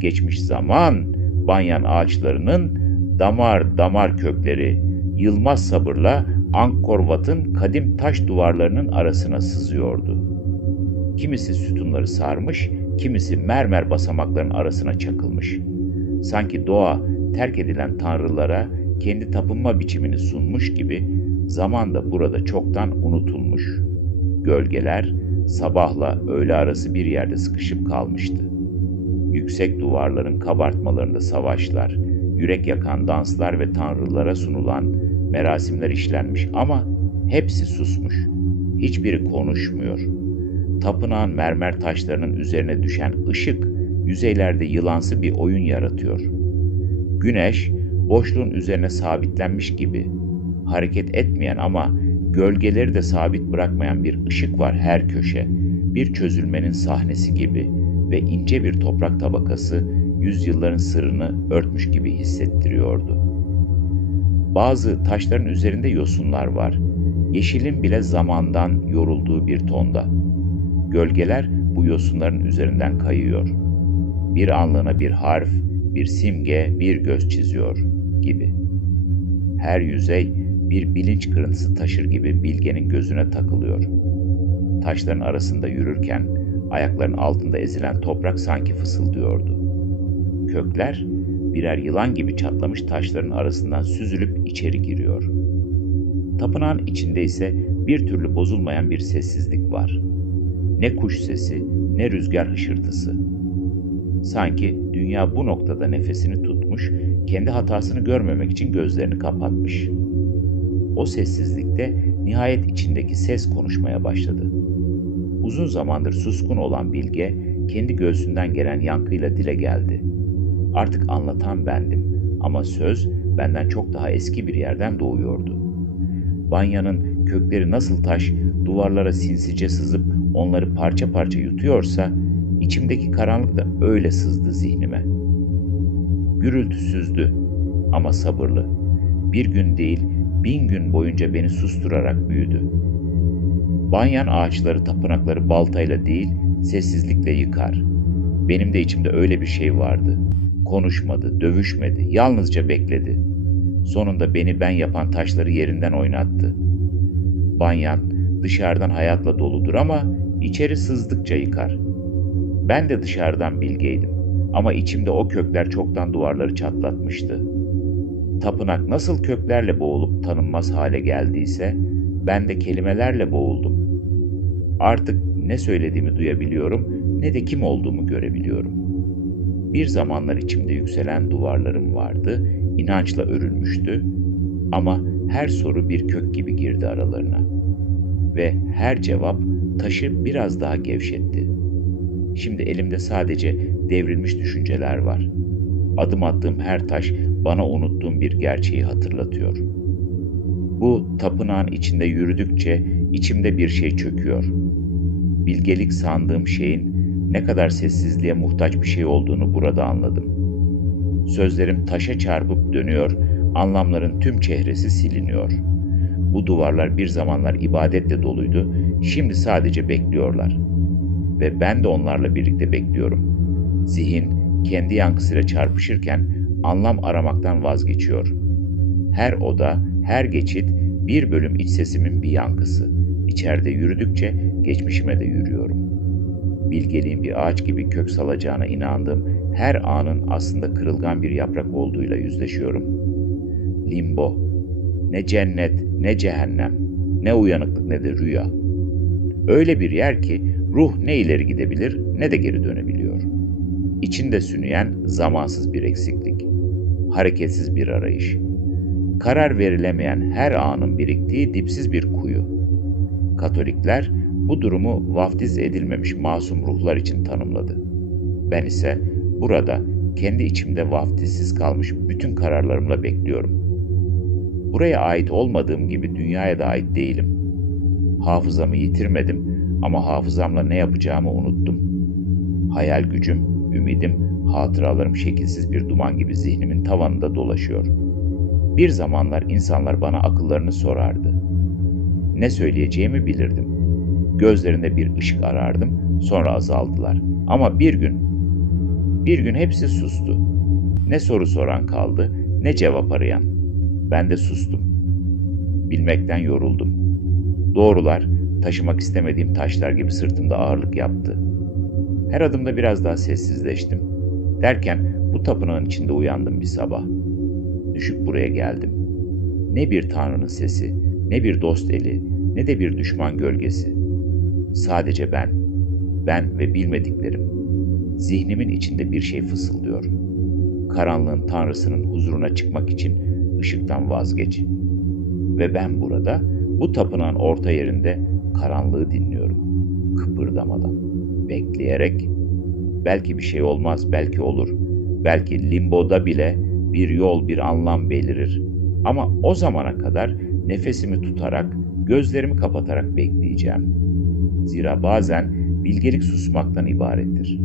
geçmiş zaman banyan ağaçlarının damar damar kökleri yılmaz sabırla Angkor Wat'ın kadim taş duvarlarının arasına sızıyordu. Kimisi sütunları sarmış, kimisi mermer basamakların arasına çakılmış. Sanki doğa terk edilen tanrılara kendi tapınma biçimini sunmuş gibi zaman da burada çoktan unutulmuş. Gölgeler sabahla öğle arası bir yerde sıkışıp kalmıştı. Yüksek duvarların kabartmalarında savaşlar, yürek yakan danslar ve tanrılara sunulan merasimler işlenmiş ama hepsi susmuş. Hiçbiri konuşmuyor. Tapınağın mermer taşlarının üzerine düşen ışık yüzeylerde yılansı bir oyun yaratıyor. Güneş boşluğun üzerine sabitlenmiş gibi hareket etmeyen ama gölgeleri de sabit bırakmayan bir ışık var her köşe. Bir çözülmenin sahnesi gibi ve ince bir toprak tabakası yüzyılların sırrını örtmüş gibi hissettiriyordu. Bazı taşların üzerinde yosunlar var. Yeşilin bile zamandan yorulduğu bir tonda. Gölgeler bu yosunların üzerinden kayıyor. Bir anlığına bir harf, bir simge, bir göz çiziyor gibi. Her yüzey bir bilinç kırıntısı taşır gibi bilgenin gözüne takılıyor. Taşların arasında yürürken ayakların altında ezilen toprak sanki fısıldıyordu. Kökler birer yılan gibi çatlamış taşların arasından süzülüp içeri giriyor. Tapınağın içinde ise bir türlü bozulmayan bir sessizlik var. Ne kuş sesi, ne rüzgar hışırtısı. Sanki dünya bu noktada nefesini tutmuş, kendi hatasını görmemek için gözlerini kapatmış. O sessizlikte nihayet içindeki ses konuşmaya başladı. Uzun zamandır suskun olan Bilge, kendi göğsünden gelen yankıyla dile geldi. Artık anlatan bendim ama söz benden çok daha eski bir yerden doğuyordu. Banyanın kökleri nasıl taş duvarlara sinsice sızıp onları parça parça yutuyorsa, içimdeki karanlık da öyle sızdı zihnime. Gürültüsüzdü ama sabırlı. Bir gün değil, bin gün boyunca beni susturarak büyüdü. Banyan ağaçları tapınakları baltayla değil, sessizlikle yıkar. Benim de içimde öyle bir şey vardı. Konuşmadı, dövüşmedi, yalnızca bekledi. Sonunda beni ben yapan taşları yerinden oynattı. Banyan dışarıdan hayatla doludur ama içeri sızdıkça yıkar. Ben de dışarıdan bilgeydim ama içimde o kökler çoktan duvarları çatlatmıştı. Tapınak nasıl köklerle boğulup tanınmaz hale geldiyse ben de kelimelerle boğuldum. Artık ne söylediğimi duyabiliyorum ne de kim olduğumu görebiliyorum. Bir zamanlar içimde yükselen duvarlarım vardı, inançla örülmüştü ama her soru bir kök gibi girdi aralarına. Ve her cevap taşı biraz daha gevşetti. Şimdi elimde sadece devrilmiş düşünceler var. Adım attığım her taş bana unuttuğum bir gerçeği hatırlatıyor. Bu tapınağın içinde yürüdükçe içimde bir şey çöküyor. Bilgelik sandığım şeyin ne kadar sessizliğe muhtaç bir şey olduğunu burada anladım. Sözlerim taşa çarpıp dönüyor, anlamların tüm çehresi siliniyor. Bu duvarlar bir zamanlar ibadetle doluydu, şimdi sadece bekliyorlar. Ve ben de onlarla birlikte bekliyorum. Zihin kendi yankısıyla çarpışırken anlam aramaktan vazgeçiyor. Her oda, her geçit bir bölüm iç sesimin bir yankısı. İçeride yürüdükçe geçmişime de yürüyorum. Bilgeliğin bir ağaç gibi kök salacağına inandığım her anın aslında kırılgan bir yaprak olduğuyla yüzleşiyorum. Limbo. Ne cennet, ne cehennem, ne uyanıklık ne de rüya. Öyle bir yer ki ruh ne ileri gidebilir ne de geri dönebiliyor. İçinde sünüyen zamansız bir eksiklik. Hareketsiz bir arayış. Karar verilemeyen her anın biriktiği dipsiz bir kuyu. Katolikler bu durumu vaftiz edilmemiş masum ruhlar için tanımladı. Ben ise burada kendi içimde vaftizsiz kalmış bütün kararlarımla bekliyorum. Buraya ait olmadığım gibi dünyaya da ait değilim. Hafızamı yitirmedim ama hafızamla ne yapacağımı unuttum. Hayal gücüm, ümidim, hatıralarım şekilsiz bir duman gibi zihnimin tavanında dolaşıyor. Bir zamanlar insanlar bana akıllarını sorardı. Ne söyleyeceğimi bilirdim. Gözlerinde bir ışık arardım, sonra azaldılar. Ama bir gün, Bir gün hepsi sustu. Ne soru soran kaldı, ne cevap arayan. Ben de sustum. Bilmekten yoruldum. Doğrular, taşımak istemediğim taşlar gibi sırtımda ağırlık yaptı. Her adımda biraz daha sessizleştim. Derken bu tapınağın içinde uyandım bir sabah. Düşüp buraya geldim. Ne bir tanrının sesi, ne bir dost eli, ne de bir düşman gölgesi. Sadece ben, ben ve bilmediklerim. Zihnimin içinde bir şey fısıldıyor. Karanlığın tanrısının huzuruna çıkmak için ışıktan vazgeç. Ve ben burada, bu tapınağın orta yerinde karanlığı dinliyorum. Kıpırdamadan, bekleyerek. Belki bir şey olmaz, belki olur. Belki limboda bile bir yol, bir anlam belirir. Ama o zamana kadar nefesimi tutarak, gözlerimi kapatarak bekleyeceğim. Zira bazen bilgelik susmaktan ibarettir.